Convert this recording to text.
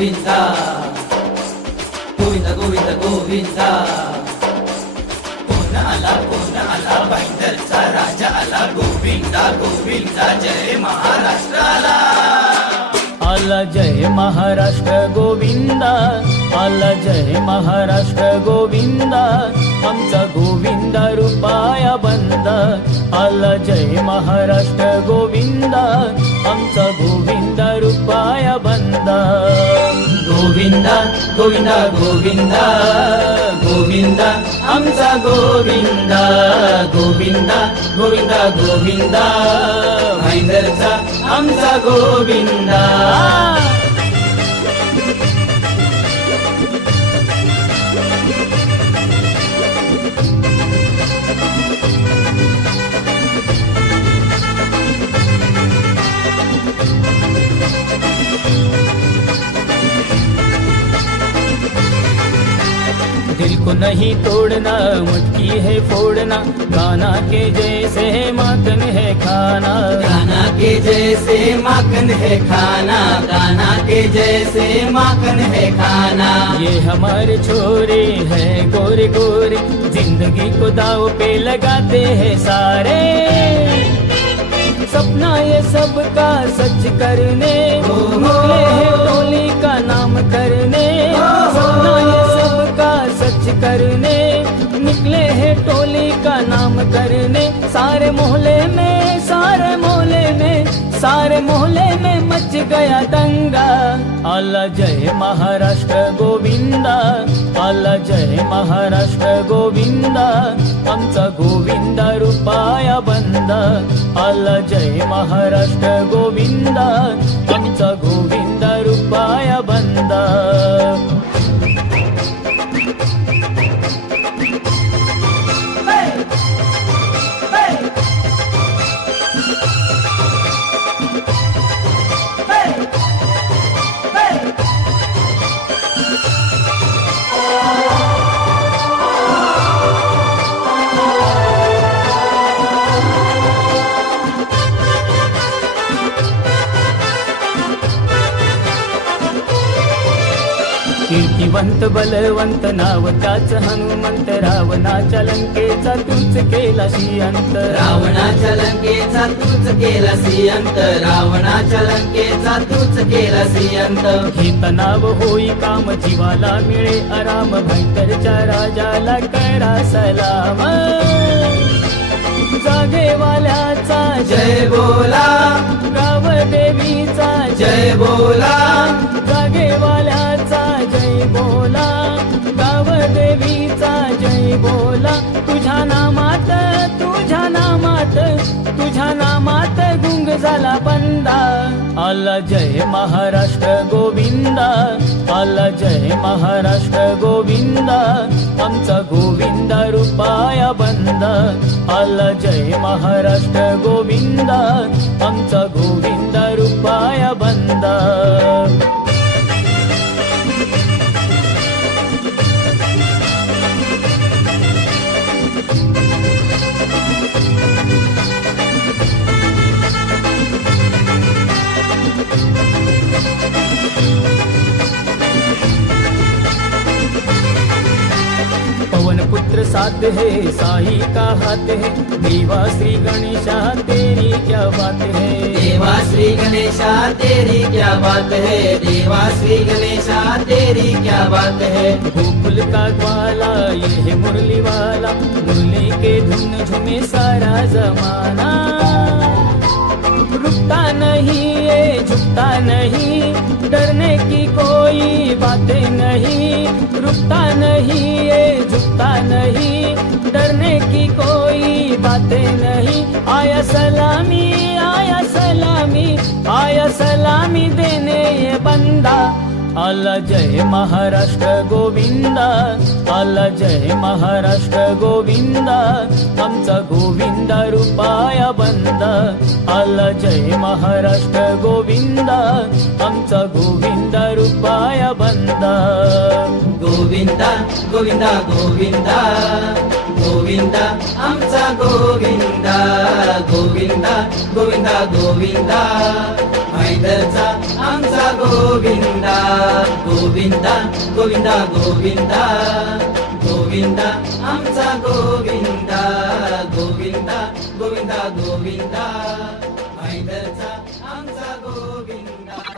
गोविंदा गोविंदा गोविंदा गोविंदा. कोण आला भाईंदरचा राजा आला. गोविंदा गोविंदा जय महाराष्ट्र आला. आला जय महाराष्ट्र गोविंदा. आला जय महाराष्ट्र गोविंदा. आमचा गोविंदा रुपाया बंदा. आला जय महाराष्ट्र गोविंदा. आमचा गोविंदा रुपाया बंदा. गोविंदा गोविंदा गोविंदा गोविंदा आमचा गोविंदा. गोविंदा गोविंदा गोविंदा भाईंदरचा आमचा गोविंदा. दिल को नहीं तोड़ना मुटकी है फोड़ना. गाना के जैसे माखन है खाना. गाना के जैसे माखन है खाना. गाना के जैसे माखन है खाना. ये हमारे छोरे हैं गोरे गोरे. जिंदगी को दाव पे लगाते हैं सारे. सपना ये सबका सच करने. निकले हैं टोली का नाम करने. सपना ये सबका सच करने. निकले हैं टोली का नाम करने. सारे मोहल्ले में सारे मोहल्ले में सारे मोहल्ले में मच गया दंगा. आला जय महाराष्ट्र गोविंदा. आला जय महाराष्ट्र गोविंदा. आमचा गोविंदा रुपाया बंदा. आला जय महाराष्ट्र गोविंदा. आमचा गोविंदा रुपाया बंदा. कीर्तिवंत बलवंत नाव त्याच हनुमंत. रावणाच्या लंकेचा तूच केला सियंत. रावणाच्या लंकेचा तूच केला सियंत. रावणाच्या लंकेचा तूच केला सियंत. घेत नाव होई काम जीवाला मिळे आराम. भाईंदरच्या राजाला करा सलाम. जागेवाल्याचा जय बोला. गाव देवीचा जय बोला. जागेवाल्याचा जय बोला. गाव देवीचा जय बोला. तुझ्या नामात तुझ्या नामात तुझ्या नामात गुंग झाला बंदा. आला जय महाराष्ट्र गोविंदा. आला जय महाराष्ट्र गोविंदा. आमचा गोविंदा रुपाया बंदा. आला जय महाराष्ट्र गोविंदा. आमचा गोविंदा रुपाया बंदा. पवन पुत्र साथ है साई का हाथ है. देवा श्री गणेशा तेरी क्या बात है. देवा श्री गणेशा तेरी क्या बात है. देवा श्री गणेशा तेरी क्या बात है. गोकुल का ग्वाला ये है मुरली वाला. मुरली के धुन झुमे सारा जमाना. रुकता नहीं ये झुकता नहीं. डरने की कोई बातें नहीं. रुकता नहीं ये झुकता नहीं. डरने की कोई बातें नहीं. आया सलामी आया सलामी आया सलामी देने ये बंदा. आला जय महाराष्ट्र गोविंदा. आला जय महाराष्ट्र गोविंदा. आमचा गोविंदा रुपाया बंदा. आला जय महाराष्ट्र गोविंदा. आमचा गोविंदा रुपाया बंदा. गोविंदा गोविंदा गोविंदा गोविंदा आमचा गोविंदा. गोविंदा गोविंदा गोविंदा भाईंदरचा आमचा गोविंदा गोविंदा गोविंदा गोविंदा गोविंदा आमचा गोविंदा गोविंदा गोविंदा गोविंदा भाईंदरचा आमचा गोविंदा.